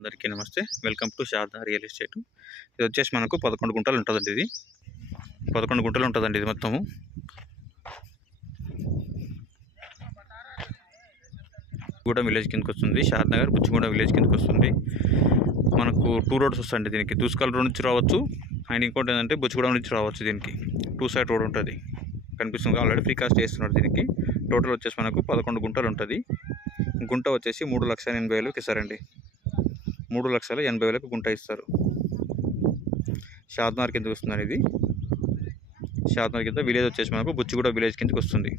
అందరికీ నమస్తే. Welcome to Sharada real estate. ఇది వచ్చేసి మనకు 11 గుంటలు ఉంటుందండి. ఇది 11 గుంటలు ఉంటుందండి. ఇది మొత్తము గూడెం విలేజ్ కిందకి వస్తుంది. షాద్నగర్ బుచ్చిగూడెం విలేజ్ కిందకి వస్తుంది. మనకు 2 రోడ్స్ వస్తాయండి. దీనికి దూస్కల్ రోడ్ నుంచి రావచ్చు, అండ్ ఇంకోటి ఏంటంటే బుచ్చిగూడెం నుంచి రావచ్చు. దీనికి 2 సైడ్ రోడ్ ఉంటుంది, కనిపిస్తుంది. ఆల్రెడీ ఫ్రీ కాస్ట్ చేస్తున్నారు. దీనికి టోటల్ వచ్చేసి మనకు 11 గుంటలు ఉంటుంది. గుంట వచ్చేసి 3,80,000 ఇస్తారండి. 3,80,000 గుంట ఇస్తారు. షాద్నగర్ కిందకి వస్తుందండి. ఇది షాద్నగర్ కింద విలేజ్ వచ్చేసి మనకు బుచ్చిగూడ విలేజ్ కిందకి వస్తుంది.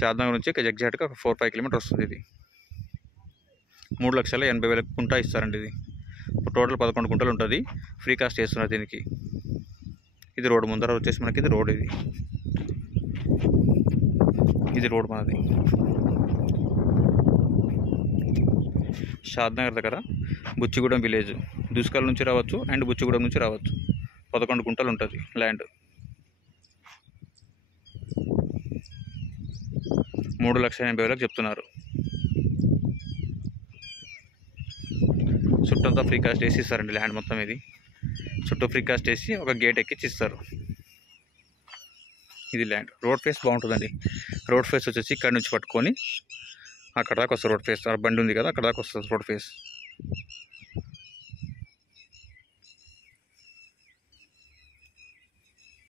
షాద్నగర్ నుంచి ఎగ్జాక్ట్గా 4-5 కిలోమీటర్ వస్తుంది. ఇది 3,80,000 గుంట ఇస్తారండి. ఇది టోటల్ 11 గుంటలు ఉంటుంది. ఫ్రీ కాస్ట్ చేస్తున్నారు దీనికి. ఇది రోడ్ ముందర వచ్చేసి మనకి ఇది రోడ్. ఇది రోడ్ మనది. షాద్నగర్ దగ్గర బుచ్చిగూడెం విలేజ్ దూస్కల్ నుంచి రావచ్చు, అండ్ బుచ్చిగూడెం నుంచి రావచ్చు. 11 గుంటలు ఉంటుంది ల్యాండ్. 3,80,000 చెప్తున్నారు. చుట్టంతా ఫ్రీ కాస్ట్ వేసి ఇస్తారండి. ల్యాండ్ మొత్తం ఇది చుట్టూ ఫ్రీ కాస్ట్ వేసి ఒక గేట్ ఎక్కించి ఇస్తారు. ఇది ల్యాండ్. రోడ్ ఫేస్ బాగుంటుందండి. రోడ్ ఫేస్ వచ్చేసి ఇక్కడ నుంచి పట్టుకొని అక్కడ దాకా వస్తుంది. రోడ్ ఫేస్ బండి ఉంది కదా, అక్కడ దాకా వస్తుంది రోడ్ ఫేస్.